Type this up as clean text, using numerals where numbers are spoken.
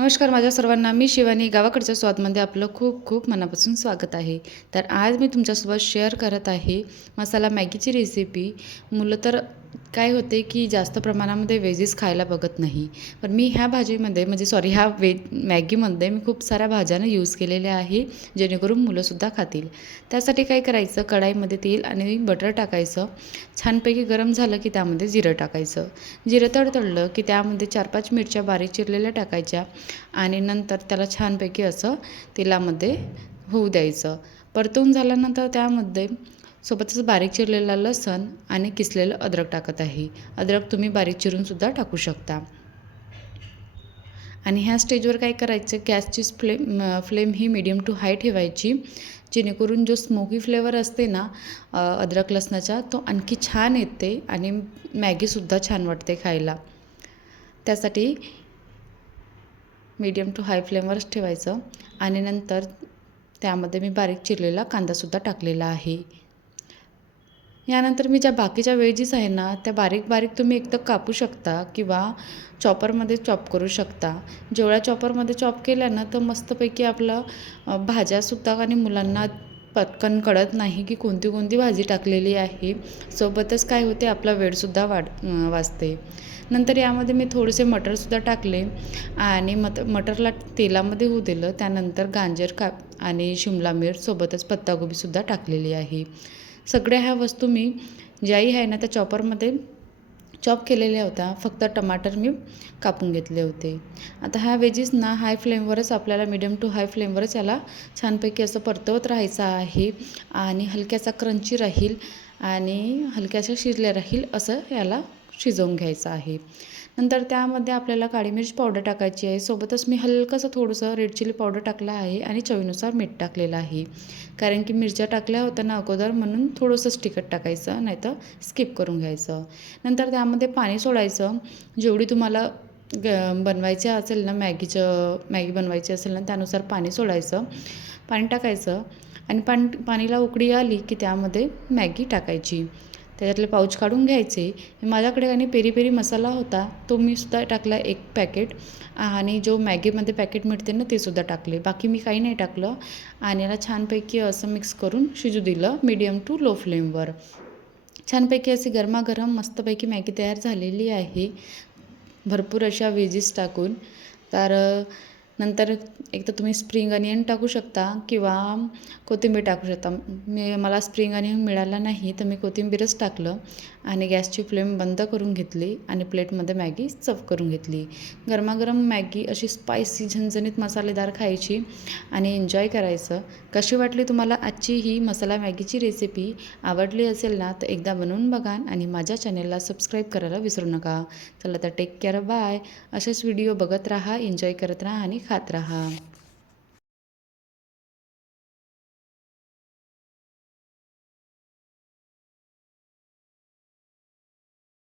नमस्कार माझ्या सर्वांना, मी शिवानी. गावाकडच्या स्वादमध्ये आपलं खूप खूप मनापासून स्वागत आहे. तर आज मी तुमच्यासोबत शेअर करत आहे मसाला मॅगीची रेसिपी. मुलं तर काय होते की जास्त प्रमाणामध्ये व्हेजीस खायला बघत नाही. पण मी ह्या भाजीमध्ये ह्या मॅगीमध्ये मी खूप साऱ्या भाज्यांना यूज केलेल्या आहे, जेणेकरून मुलंसुद्धा खातील. त्यासाठी काय करायचं, कढाईमध्ये तेल आणि बटर टाकायचं. छानपैकी गरम झालं की त्यामध्ये जिरं टाकायचं. जिरं तडतडलं की त्यामध्ये 4-5 मिरच्या बारीक चिरलेल्या टाकायच्या आणि नंतर त्याला छानपैकी असं तेलामध्ये होऊ द्यायचं. परतवून झाल्यानंतर त्यामध्ये सोबतच बारीक चिरलेला लसूण आणि किसलेलं अद्रक टाकत आहे. अद्रक तुम्ही बारीक चिरूनसुद्धा टाकू शकता. आणि ह्या स्टेजवर काय करायचं, गॅसची फ्लेम ही मीडियम टू हाय ठेवायची, जेणेकरून जो स्मोकी फ्लेवर असते ना अद्रक लसणाचा, तो आणखी छान येते आणि मॅगीसुद्धा छान वाटते खायला. त्यासाठी मीडियम टू हाय फ्लेमवरच ठेवायचं. आणि नंतर त्यामध्ये मी बारीक चिरलेला कांदासुद्धा टाकलेला आहे. यानंतर मी ज्या बाकीच्या वेजीस आहे ना, त्या बारीक बारीक तुम्ही एकतर कापू शकता किंवा चॉपरमध्ये चॉप करू शकता. जेवढ्या चॉपरमध्ये चॉप केल्या ना, तर मस्तपैकी आपलं भाज्यासुद्धा आणि मुलांना पटकन कळत नाही की कोणती कोणती भाजी टाकलेली आहे. सोबतच काय होते, आपला वेळसुद्धा वाचते. नंतर यामध्ये मी थोडेसे मटरसुद्धा टाकले आणि मटरला तेलामध्ये होऊ दिलं. त्यानंतर गाजर आणि शिमला मिर्च सोबतच पत्ताकोबीसुद्धा टाकलेली आहे. सगळ्या ह्या वस्तू मी ज्याही आहे ना, त्या चॉपरमध्ये चॉप केलेल्या होत्या. फक्त टमाटर मी कापून घेतले होते. आता ह्या वेजीस ना हाय फ्लेमवरच, आपल्याला मीडियम टू हाय फ्लेमवरच याला छानपैकी असं परतवत राहायचं आहे आणि हलक्याचा क्रंची राहील आणि हलक्याशा शिजल्या राहील असं याला शिजवून घ्यायचं आहे. नंतर त्यामध्ये आपल्याला काळी मिर्च पावडर टाकायची आहे. सोबतच मी हलकंसं थोडंसं रेड चिली पावडर टाकलं आहे आणि चवीनुसार मीठ टाकलेलं आहे. कारण की मिरच्या टाकल्या होत्या ना अगोदर, म्हणून थोडंसंच तिखट टाकायचं, नाहीतर स्किप करून घ्यायचं. नंतर त्यामध्ये पाणी सोडायचं. जेवढी तुम्हाला बनवायची असेल ना, मॅगी बनवायची असेल ना, त्यानुसार पाणी सोडायचं. पाणी टाकायचं आणि पाणीला उकळी आली की त्यामध्ये मॅगी टाकायची. त्याच्यातले पाऊच काढून घ्यायचे. माझ्याकडे आणि पेरी पेरी मसाला होता, तो मी सुद्धा टाकला 1 पॅकेट. आणि जो मॅगीमध्ये पॅकेट मिळते ना, ते सुद्धा टाकले. बाकी मी काही नाही टाकलं. आणि याला छानपैकी असं मिक्स करून शिजू दिलं मीडियम टू लो फ्लेमवर. छानपैकी अशी गरमागरम मस्तपैकी मॅगी तयार झालेली आहे, भरपूर अशा व्हेजीस टाकून. तर नंतर एक तर तुम्ही स्प्रिंग अनियन टाकू शकता किंवा कोथिंबीर टाकू शकता. मला स्प्रिंग अनियन मिळाला नाही, तर मी कोथिंबीरच टाकलं आणि गॅसची फ्लेम बंद करून घेतली आणि प्लेटमध्ये मॅगी सर्व करून घेतली. गरमागरम मॅगी अशी स्पायसी झणझणीत मसालेदार खायची आणि एन्जॉय करायचं. कशी वाटली तुम्हाला आजची ही मसाला मॅगीची रेसिपी? आवडली असेल ना, तर एकदा बनवून बघा आणि माझ्या चॅनेलला सबस्क्राईब करायला विसरू नका. चला तर टेक केअर, बाय. असेच व्हिडिओ बघत राहा, एन्जॉय करत राहा आणि खात राहा.